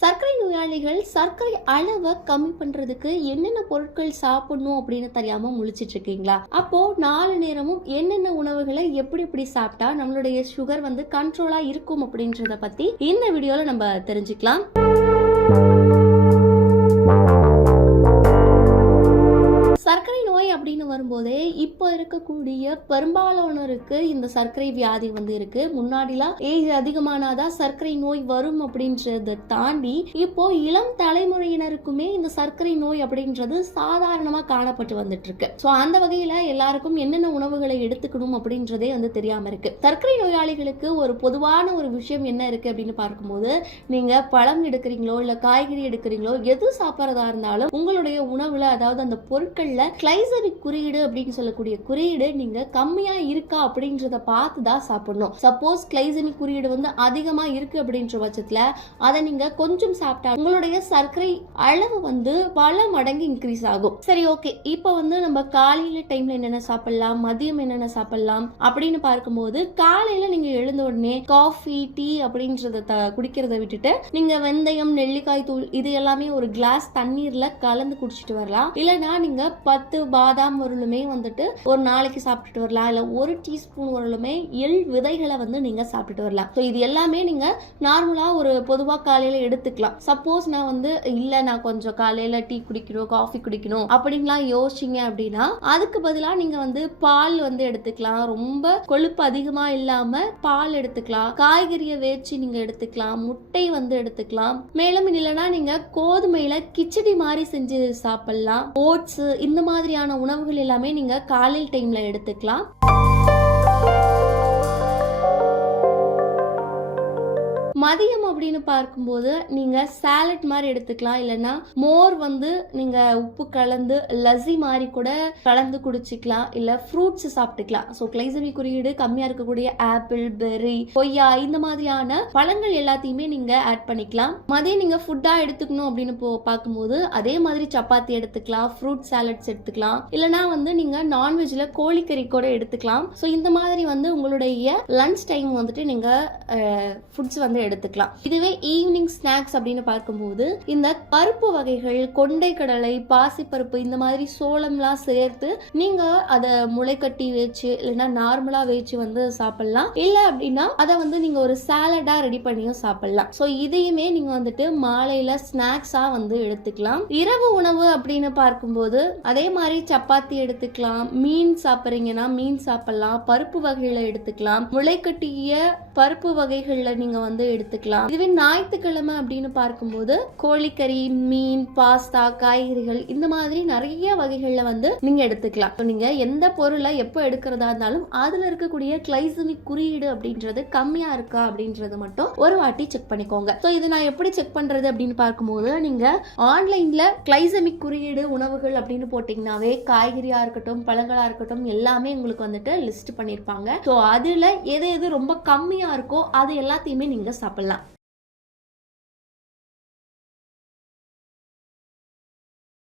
சர்க்கரை நோயாளிகள் சர்க்கரை அளவை கம்மி பண்றதுக்கு என்னென்ன பொருட்கள் சாப்பிடணும் அப்படின்னு தெரியாம முழிச்சிட்டு இருக்கீங்களா? அப்போ 4 நேரமும் என்னென்ன உணவுகளை எப்படி எப்படி சாப்பிட்டா நம்மளுடைய சுகர் கண்ட்ரோலா இருக்கும் அப்படின்றத பத்தி இந்த வீடியோல நம்ம தெரிஞ்சுக்கலாம். சர்க்கரை நோய் அப்படின்னு வரும்போதே இப்போ இருக்கக்கூடிய பெரும்பாலானோருக்கு இந்த சர்க்கரை வியாதி இருக்கு. முன்னாடிலாம் ஏஜ் அதிகமானாதான் சர்க்கரை நோய் வரும் அப்படின்றத தாண்டி இப்போ இளம் தலைமுறையினருக்குமே இந்த சர்க்கரை நோய் அப்படின்றது சாதாரணமா காணப்பட்டு வந்துட்டு இருக்கு. ஸோ அந்த வகையில எல்லாருக்கும் என்னென்ன உணவுகளை எடுத்துக்கணும் அப்படின்றதே தெரியாம இருக்கு. சர்க்கரை நோயாளிகளுக்கு ஒரு பொதுவான ஒரு விஷயம் என்ன இருக்கு அப்படின்னு பார்க்கும்போது, நீங்க பழம் எடுக்கிறீங்களோ இல்ல காய்கறி எடுக்கிறீங்களோ எது சாப்பிட்றதா இருந்தாலும் உங்களுடைய உணவுல, அதாவது அந்த பொருட்கள் கிளைசமிக் குறியீடு அப்படின்னு சொல்லக்கூடிய குறியீடு நீங்க கம்மியா இருக்கா அப்படின்றத பார்த்து தான் சாப்பிடணும். சப்போஸ் கிளைசமிக் குறியீடு அதிகமா இருக்கு அப்படின்ற பட்சத்துல அதை நீங்க கொஞ்சம் சாப்பிட்டா உங்களுடைய சர்க்கரை அளவு பல மடங்கு இன்க்ரீஸ் ஆகும். சரி, ஓகே. இப்போ நம்ம காலையில டைம்ல என்னென்ன சாப்பிடலாம், மதியம் என்னென்ன சாப்பிடலாம் அப்படின்னு பார்க்கும்போது, காலையில நீங்க எழுந்த உடனே காஃபி, டீ அப்படின்றத குடிக்கிறத விட்டுட்டு நீங்க வெந்தயம், நெல்லிக்காய் தூள் இது எல்லாமே ஒரு கிளாஸ் தண்ணீர்ல கலந்து குடிச்சிட்டு வரலாம். இல்லைன்னா நீங்க 10 பாதாம் உருளுமே ஒரு நாளைக்கு சாப்பிட்டுட்டு வரலாம். இல்ல 1 டீஸ்பூன் உருளுமே எள் விதைகளை நீங்க சாப்பிட்டுட்டு வரலாம். இது எல்லாமே நீங்க நார்மலா ஒரு பொதுவா காலையில எடுத்துக்கலாம். சப்போஸ் நான் நான் கொஞ்சம் காலையில டீ குடிக்கணும், காஃபி குடிக்கணும் அப்படின்லாம் யோசிச்சிங்க அப்படின்னா அதுக்கு பதிலா நீங்க பால் எடுத்துக்கலாம். ரொம்ப கொழுப்பு அதிகமா இல்லாம பால் எடுத்துக்கலாம். காய்கறியை வேச்சு நீங்க எடுத்துக்கலாம். முட்டை எடுத்துக்கலாம். மேலும் இல்லைன்னா நீங்க கோதுமையில கிச்சடி மாதிரி செஞ்சு சாப்பிடலாம். ஓட்ஸ் இந்த மாதிரியான உணவுகள் எல்லாமே நீங்க காலையில் டைம்ல எடுத்துக்கலாம். மதியம் அப்படின்னு பார்க்கும்போது நீங்க சாலட் மாதிரி எடுத்துக்கலாம். இல்லைன்னா மோர் நீங்க உப்பு கலந்து லஸ்ஸி மாதிரி கூட கலந்து குடிச்சிக்கலாம். இல்ல ஃப்ரூட்ஸ் சாப்பிட்டுக்கலாம். ஸோ கிளைசமிக் குறியீடு கம்மியா இருக்கக்கூடிய ஆப்பிள், பெர்ரி, கொய்யா இந்த மாதிரியான பழங்கள் எல்லாத்தையுமே நீங்க ஆட் பண்ணிக்கலாம். மதியம் நீங்க ஃபுட்டா எடுத்துக்கணும் அப்படின்னு பார்க்கும்போது அதே மாதிரி சப்பாத்தி எடுத்துக்கலாம், ஃப்ரூட் சாலட்ஸ் எடுத்துக்கலாம். இல்லைன்னா நீங்க நான்வெஜ்ல கோழிக்கறி கூட எடுத்துக்கலாம். ஸோ இந்த மாதிரி உங்களுடைய லஞ்ச் டைம் நீங்க ஃபுட்ஸ் எடுத்துக்கலாம். இதுவே ஈவினிங் ஸ்நாக்ஸ் அப்படின்னு பார்க்கும்போது இந்த பருப்பு வகைகள், கொண்டை கடலை, பாசிப்பருப்பு இந்த மாதிரி சோளம்லாம் சேர்த்து நீங்க அதை முளைக்கட்டி வச்சு இல்லைன்னா நார்மலா வச்சு சாப்பிடலாம். இல்ல அப்படின்னா அதை நீங்க ஒரு சாலடா ரெடி பண்ணியும் சாப்பிடலாம். ஸோ இதையுமே நீங்க மாலையில ஸ்நாக்ஸா எடுத்துக்கலாம். இரவு உணவு அப்படின்னு பார்க்கும்போது அதே மாதிரி சப்பாத்தி எடுத்துக்கலாம். மீன் சாப்பிட்றீங்கன்னா மீன் சாப்பிடலாம். பருப்பு வகைகளை எடுத்துக்கலாம். முளைக்கட்டிய பருப்பு வகைகள்ல நீங்க எடுத்துக்கலாம். இதுவே ஞாயிற்றுக்கிழமை அப்படின்னு பார்க்கும்போது கோழிக்கறி, மீன், பாஸ்தா, காய்கறிகள் இந்த மாதிரி நிறைய வகைகள்ல நீங்க எடுத்துக்கலாம். நீங்க எந்த பொருளை எப்போ எடுக்கிறதா இருந்தாலும் அதுல இருக்கக்கூடிய கிளைசமிக் குறியீடு அப்படின்றது கம்மியா இருக்கா அப்படின்றது மட்டும் ஒரு வாட்டி செக் பண்ணிக்கோங்க. ஸோ இது நான் எப்படி செக் பண்றது அப்படின்னு பார்க்கும்போது, நீங்க ஆன்லைன்ல கிளைசமிக் குறியீடு உணவுகள் அப்படின்னு போட்டீங்கன்னாவே காய்கறியா இருக்கட்டும், பழங்களா இருக்கட்டும் எல்லாமே உங்களுக்கு லிஸ்ட் பண்ணிருப்பாங்க. ஸோ அதுல எது எது ரொம்ப கம்மியா இருக்கோ அது எல்லாத்தையுமே நீங்க சாப்பிடலாம்.